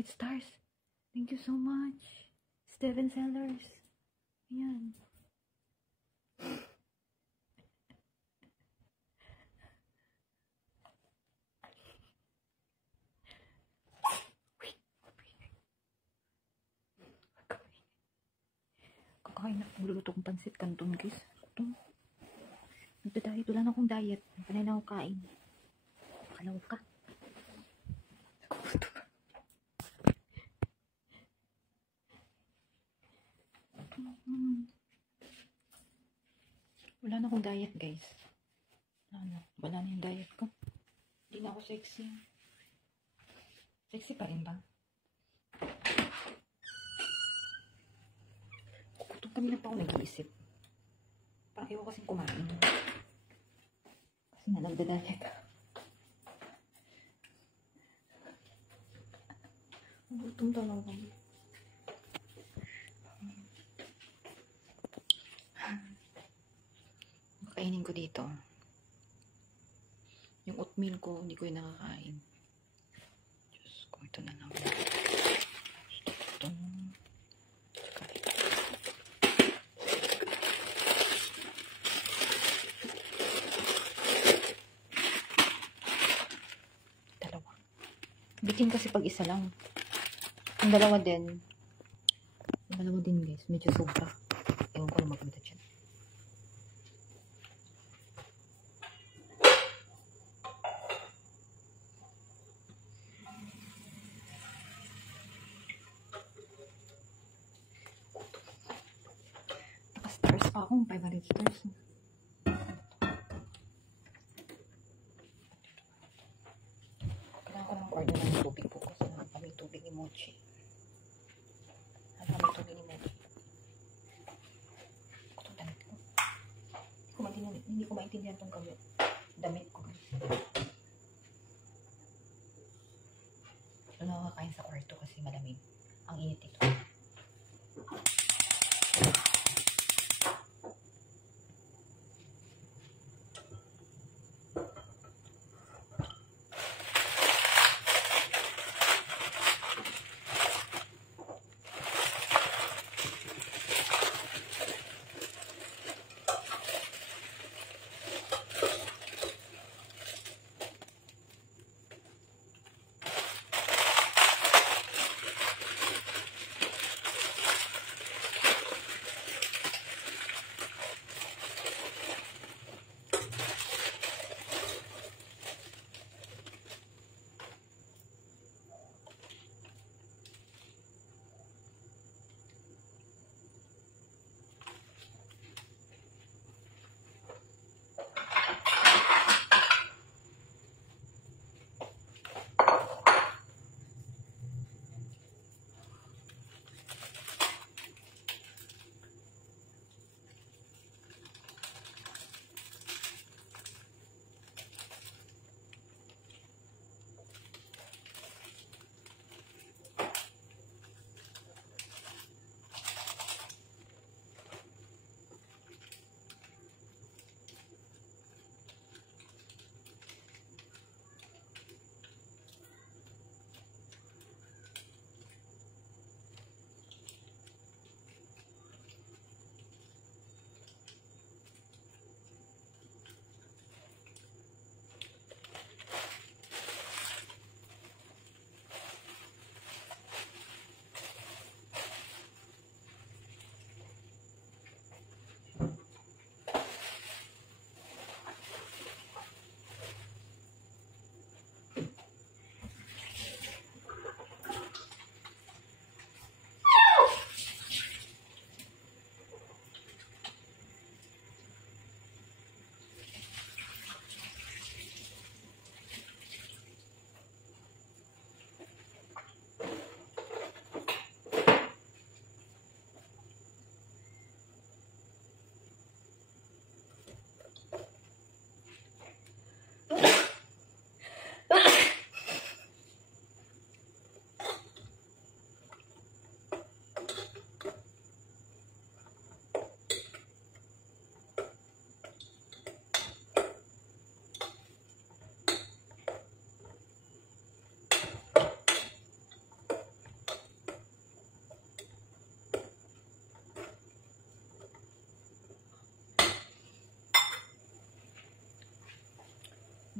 500 stars. Thank you so much. Steven Sellers. Ayan. Kakain na. Magluluto kong pansit canton, guys. Nagda-diet. Wala na akong diet. Panay na akong kain. Kalaw ka. Wala na akong diet, guys. Wala na yung diet ko. Hindi na ako sexy. Sexy pa rin ba? Gutom kami na pa ako nag-iisip. Parang ayaw kasing kumain. Kasi na nagda-diet. Gutom talaga. Kainin ko dito. Yung oatmeal ko, hindi ko yung nakakain. Diyos ko, ito na lang. Ito. Dalawa. Bitin kasi pag isa lang. Yung dalawa din. Yung dalawa din, guys. Medyo sobra. Ewan ko na maganda dyan. Naka-stars pa akong 500 stars. Kailangan ko lang order ng tubig po kasi kami tubig ni Mochi. Kami tubig ni Mochi. Ito damit ko. Hindi ko maintindihan itong damit ko. Ito nakakain sa kwarto kasi malamig. Ang init ito.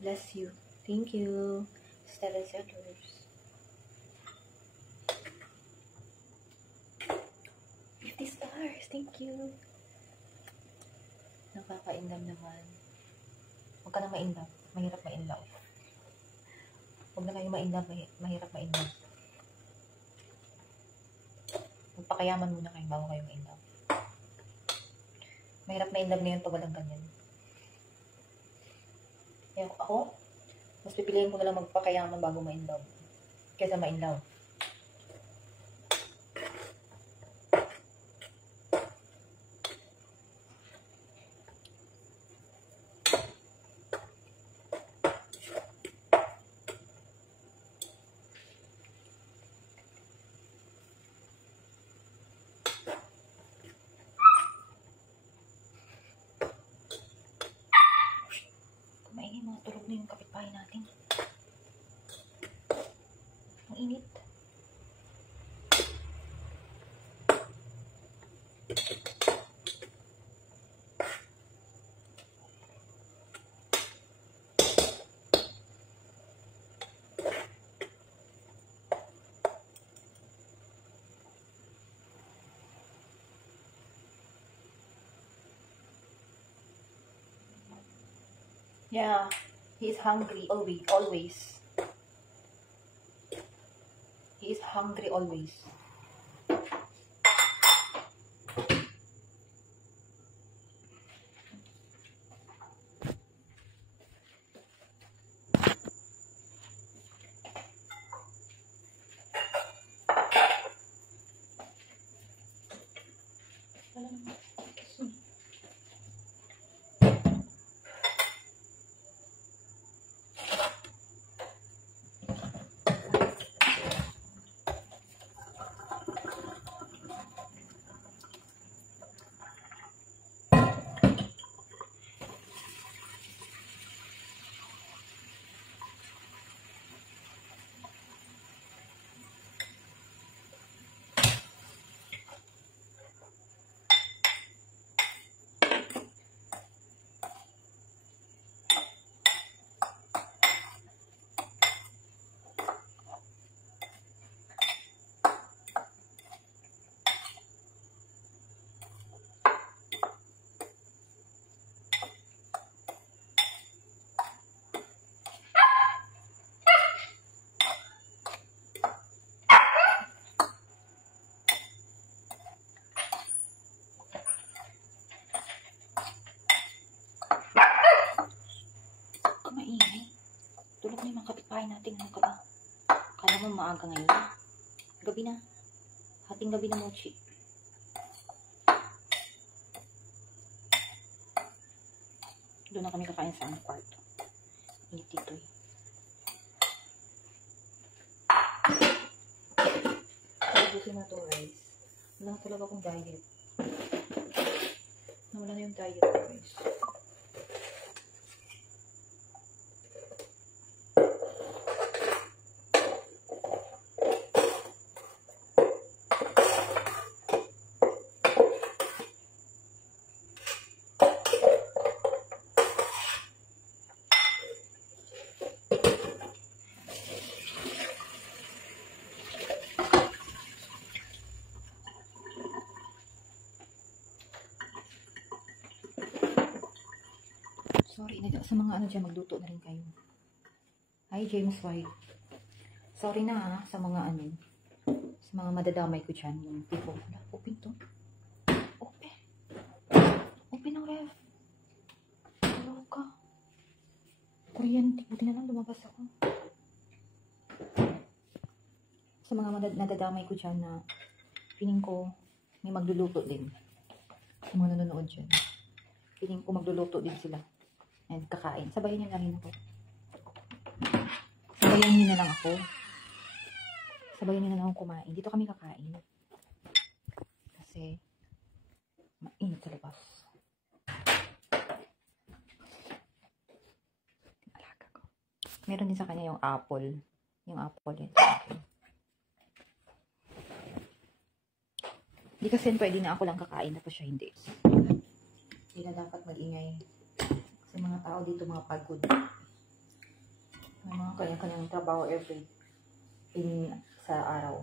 Bless you. Thank you. Stella Sellers. 50 stars. Thank you. Nakaka-inlove naman. Huwag ka na ma-inlove. Mahirap ma-inlove. Huwag na kayo ma-inlove. Mahirap ma-inlove. Magpakayaman muna kayo bago kayo ma-inlove. Mahirap ma-inlove ngayon pag walang ganyan. Kaya ako, mas pipiliin ko na lang magpakayaman bago ma-inlove. Kesa ma-inlove. Maingay, mga tulog na yung kapitbahay natin. Ang init. Yeah, he is hungry always. He is hungry always. Maingay. Tulog na yung mga kapitbahay natin. Ano ka ba? Kala mo maaga ngayon. Gabi na. Hating gabi na, Mochi. Doon na kami kakain sa aming kwarto. Init dito eh. Ubusin na itong rice. Wala na talaga akong diet. Nawala na yung diet ko, guys. Sorry, sa mga ano dyan, magluto na rin kayo. Hi, James White. Sorry na ha, sa mga ano, sa mga madadamay ko dyan, yung tipo, open to. Open. Open ang ref. Hello ka. Kuryente, buti na lang lumabas ako. Sa mga nadadamay ko dyan na piling ko may magluluto din. Sa mga nanonood dyan. Piling ko magluluto din sila. And kakain. Sabayan niyo na rin ako. Sabayan niyo na lang ako. Sabayan niyo na lang ako kumain. Dito kami kakain. Kasi mainit sa labas. Alaga ko. Meron din sa kanya yung apple. Yung apple yun. Hindi kasi pwede na ako lang kakain. Tapos siya hindi. Hindi na dapat mag-ingay. Sa mga tao dito, mga pagod. May mga kanya-kanyang trabaho sa araw.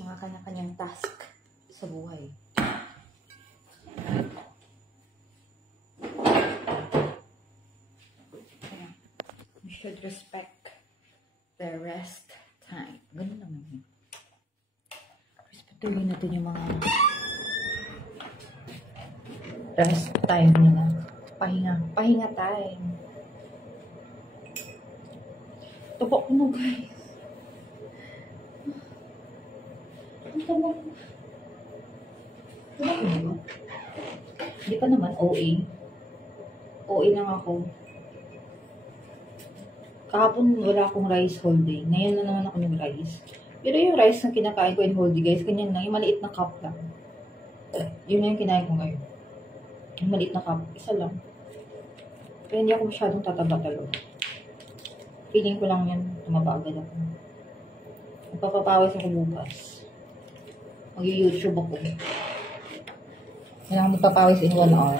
Mga kanya-kanyang task sa buhay. You should respect the rest time. Ganun naman yun. Respetuhin natin yung mga rest time nila. Pahinga time. Tupok mo, guys. Ang tawag mo. Hindi pa naman OA. OA lang ako. Kahapon wala akong rice whole day. Ngayon na naman ako ng rice. Pero yung rice na kinakain ko in whole day, guys, ganyan lang. Yung maliit na cup lang. Yun na yung kinain ko ngayon. Yung maliit na cup. Isa lang. Kaya hindi ako masyadong tataba talaga. Feeling ko lang yan. Tumaba agad ako. Magpapapawis ako bukas. Mag-YouTube ako. Kailangan magpapawis in 1 hour.